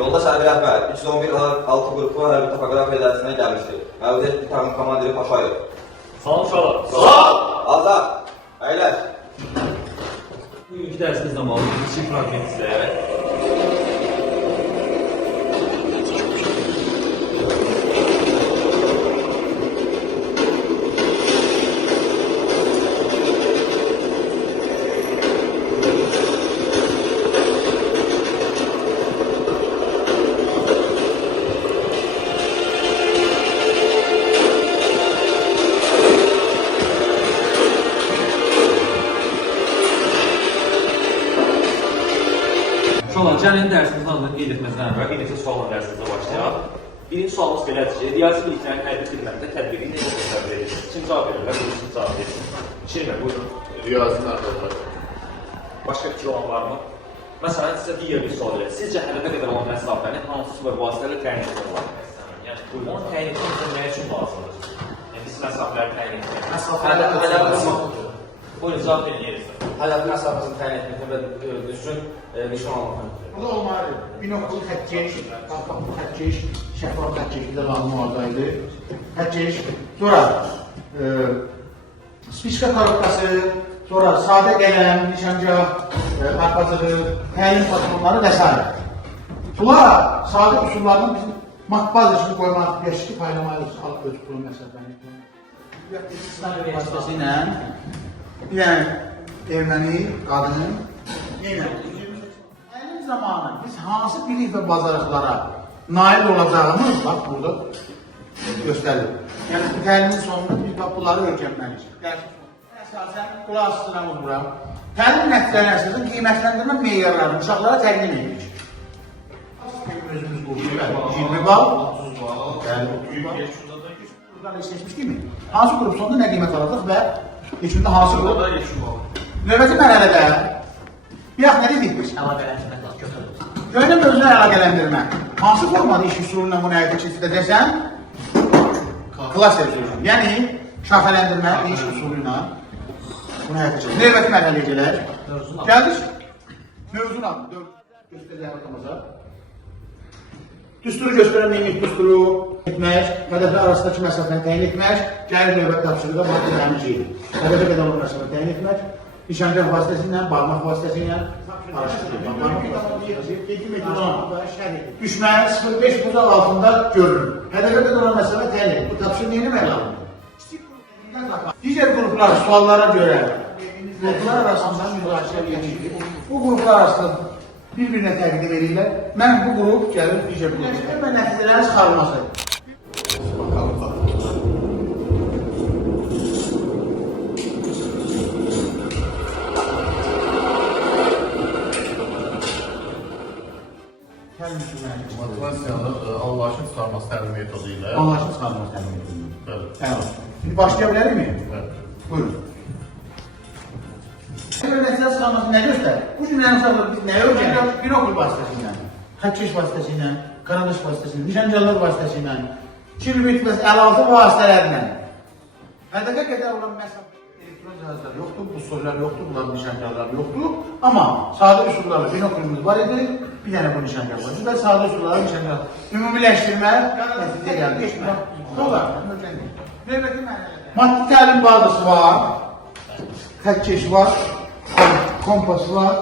Yoldaş Hərbi Rəhbər 311-6 qrupu hərbi topoqrafiya dərsinə gəlmişdir. Məlumiyyət Bitarın komandiri Paşayev. Salam uşaqlar. Salam! Azad! Əyləş! Bugünkü dərsimizlə bağlı kiçik fragment izləyərək. Uşaqlar, gəlin dərsimizin adını qeyd etməzdən əvvəl bir neçə sualla dərsimizə başlayaq. Birinci sualımız belədir ki, riyazi biliklərin hərbi xidmətdə tətbiqi necə təsəvvür edirsiniz? Kim cavab verirlər, birisi cavab versin. Şirin bəy, buyurun. Riyazi nəqllər. Başqa fikir olan varmı? Məsələn, sizə digər bir sual verir. Sizcə hədəfə qədər olan məsafəni hansı və vasitələ təyin etmək olar? Yəni, onun təyin etmək nə üçün lazımdır? Yəni, biz məsafələri təyin etmək. Buyurun, cavab verin yerirsə. Hədəf məsafəsini təyin etməklə və düzgün nişan almaqla. Bu da olmalı. Binokul xətkeş, xətkeş, şəffaf xətkeşdə lazım oradaydı. Xətkeş, sonra spiçka korobkası, sonra sadə qələm, nişancaq, arpacığı, təlim patronları və s. Bunlar sadə üsullarını bizim matbaz işini qoymaq, yaşlı paylamayız, alıb ölçü qurun məsələni. Vasitəsilə bir dənə erməni, qadın, Həmin zamanı biz hansı bilik və bacarıqlara nail olacağımız bax burada göstərir. Yəni bu təlimin sonunda biz bax bunları öyrənməliyik. Əsasən qulaq asıramız bura. Təlim nəticələri əsasında qiymətləndirmə meyarlarını uşaqlara təqdim edirik. Özümüz qurduğu 20 bal, 30 bal, 30 bal. Buradan seçmiş değil mi? Hansı qrup sonunda nə qiymət alacaq və yeşimdə hansı qrup? Növbəti mərhələdə bir nə dedik biz? Gönlüm özünə əlaqələndirmə. Hansı formada iş üsulunla bunu həyata keçirdəcəksən? Klaster üsulunla. Yəni, şaxələndirmə iş üsuluyla bunu həyata keçirdəcəksən. Növbəti mərhələyə gələk. Gəldik. Mövzun adı. Göstərəcək arkamıza. Düsturu göstərən neylik düsturu etmək, hədəflər arasındakı məsafəni təyin etmək, gəlir növbət tapşırıqda bax edəmiş idi. Hədəfə qədər olan məsafəni təyin etmək, nişancaq vasitəsilə, barmaq vasitəsilə araşdırılır. Düşməni 0,5 buzaq altında görünür. Hədəfə qədər olan məsafə təyin etmək. Bu tapşırıq neyini məqamdır? Digər qruplar suallara görə qruplar arasında müzakirə edilir. Bu qruplar arasında bir-birinə təqdim edirlər. Mən bu qrup gəlir digər qruplar və nəticələrin çıxarılması. Bakalım, bakalım. Motivasiyanı anlayışın çıxarması təlim metodu ilə. Anlayışın çıxarılması təlim metodu ilə. Bəli. Şimdi başlaya bilərik mi? Bəli. Buyurun. Nəticə çıxarması nə göstərir? Bu cümlənin uşaqları biz nəyə öyrənir? Binokul vasitəsilə, xətkeş vasitəsilə, qaranış vasitəsilə, nişancaqlar vasitəsilə, kilometr və əlaltı vasitələrlə. Hədəfə qədər olan məsafə elektron cihazlar yoxdur, bu sorular yoxdur, bunların nişancaqlar yoxdur. Amma sadə üsullarla binokulumuz var idi, bir dənə bu nişancaq var. Və sadə üsullarla nişancaq. Ümumiləşdirmə, nəticə gəldi. Sonra, növbəti mərhələdə. Maddi təlim bazası var, xətkeş var, kompası var,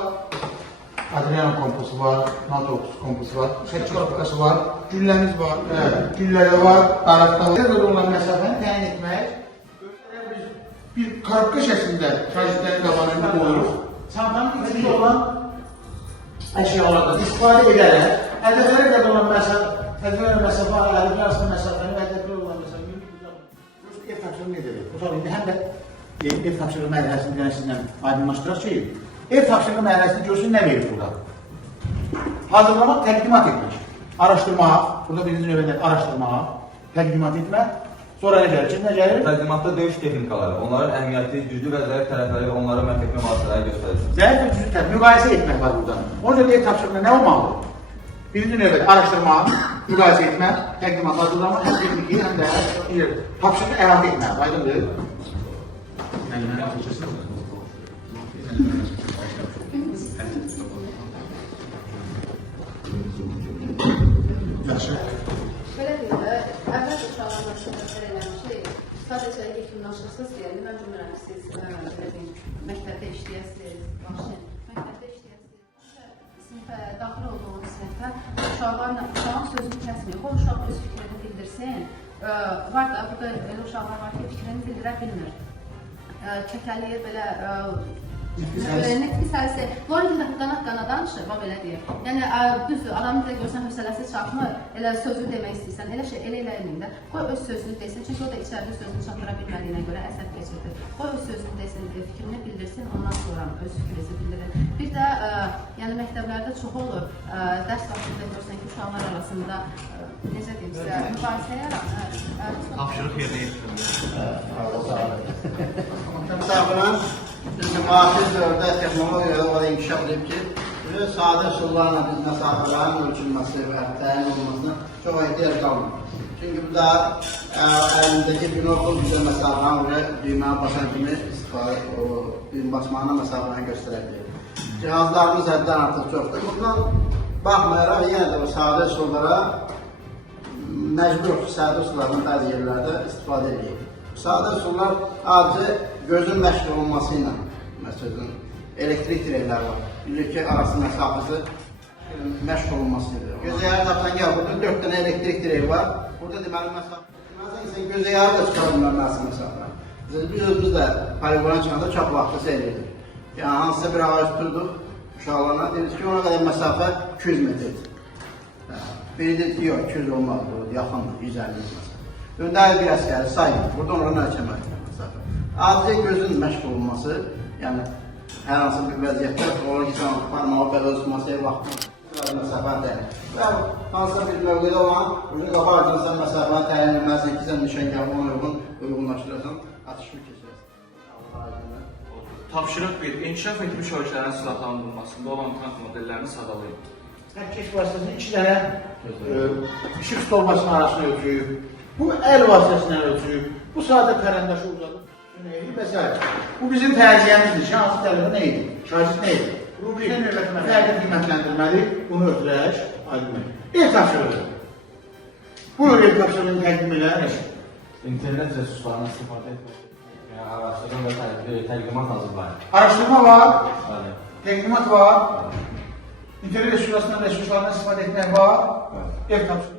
Adriano kompası var, NATO kompası var, xətkeş korpukası var, gülləmiz var, gülləri var, daraqda var. Burada olan məsafəni təyin etmək, bir korpka şəklində trajetlərin qabanında qoyuruq. Çantanın içində olan əşyalardan istifadə edərək, hədəflərə qədər olan məsafə, hədəflərə məsafə, hədəflər arasında məsafəni və hədəflər olan məsafəni ev tapşırığı ne demək? Bu indi həm də ev tapşırığı mərhələsini sizlə aydınlaşdıraq ki, ev tapşırığı mərhələsini görsün nə verir burada? Hazırlamaq, təqdimat etmək, araşdırmaq, burada birinci növbədə araşdırmaq, təqdimat etmək, sonra nə gəlir? Nə gəlir? Təqdimatda döyüş texnikaları, onların əhəmiyyəti, güclü və zəif tərəfləri və onlara məntiqli vasitələri göstərir. Zəif və güclü tərəf, müqayisə etmək var burada. Ona görə ev tapşırığında nə olmalıdır? Birinci növbədə araşdırmaq, müqayisə etmək, təqdimat hazırlamaq, həm texniki, həm də tapşırığı əhatə etmək, aydındır? yaxşı. Belə deyil də, əvvəl uşaqlarla söhbətlər eləmişik. Sadəcə yekunlaşırsınız deyə, mən bilmirəm ki, siz belə deyim, məktəbdə işləyəsiniz, başlayın, məktəbdə işləyəsiniz. Sinifə daxil olduğunuz sinifdə uşağın sözünü kəsməyək, o uşaq öz fikrini bildirsin. Var da, burada elə uşaqlar var ki, fikrini bildirə bilmir. Çəkəliyir belə nitqi səlisi. Lakin qanat-qana danışır, o belə deyir. Yəni, düzdür, adamın da görsən hövsələsi çatmır, elə sözünü demək istəyirsən, elə şey, elə eləməyim də. Qoy öz sözünü desin, çünki o da içəridə sözünü çatdıra bilmədiyinə görə əsəb keçirdir. Qoy öz sözünü desin, fikrini bildirsin, ondan sonra öz fikrinizi bildirin. Bir də, yəni məktəblərdə çox olur, dərs vaxtında görsən ki, uşaqlar arasında, necə deyim sizə, mübahisə yarar. Tapşırıq yerinə yetirildi. Məsələn, bizim müasir dövrdə texnologiya o qədər inkişaf edib ki, sadə üsullarla biz məsafələrin ölçülməsi və təyin olunmasına çox ehtiyac qalmır. Çünki bu da əlindəki binokul bizə məsafəni və düyməni basan kimi istifadə, basmağına məsafəni göstərə bilir. Cihazlarımız həddən artıq çoxdur. Bundan baxmayaraq yenə də o sadə üsullara məcbur sadə üsullardan bəzi yerlərdə istifadə edir. Sadə üsullar adicə gözün məşq olunması ilə, məsələn, elektrik dirəkləri var. Bilir ki, arası məsafəsi məşq olunması ilə. Göz ayarı tapsan gəl, burada 4 dənə elektrik direği var. Burada deməli məsafə. Deməlisən, göz ayarı da çıxar bilməməsi məsafə. Biz özümüz də poligona çıxanda çox vaxtı seyirdik. Yəni, hansısa bir ağac tutduq uşaqlarına, dedik ki, ona qədər məsafə 200 metrdir. Biri dedi ki, yox, 200 olmaz, yaxındır, 150 məsafə. Öndəli bir əsgəri sayılır, burada onların ölçəməlidir məsafə. Adicə gözün məşq olunması, yəni hər hansı bir vəziyyətdə olur ki, parmağı belə tutmasıya vaxtında məsafəni təyin. Və hansısa bir mövqedə olan, ürün qapı ardınızdan məsafəni təyin edilməlisin ki, sən nişəngahı ona uyğunlaşdırırsan, atışını keçirəsən. Tapşırıq 1. İnkişaf etmiş ölkələrin silahlandırılmasında olan tank modellərini sadalayın. Hərkeş vasitəsində 2 dənə işıq stolmasının arasını ölçüyüb. Bu əl vasitəsindən ölçüyüb. Bu sadə tərəndaşı uzadıb. Bu bizim tərcihəmizdir. Şahsi tələbə nə idi? Şahsi nə idi? Fərqi qiymətləndirməli, bunu ötürək, aydınlık. El tapşırığı. Buyur el tapşırığını təqdim edər. İnternet resurslarından istifadə etmək. Yəni, araşdırma və təqdimat hazırlayın. Araşdırma var, Bəli. təqdimat var, internet resurslarından istifadə etmək var, ev tapşırığı.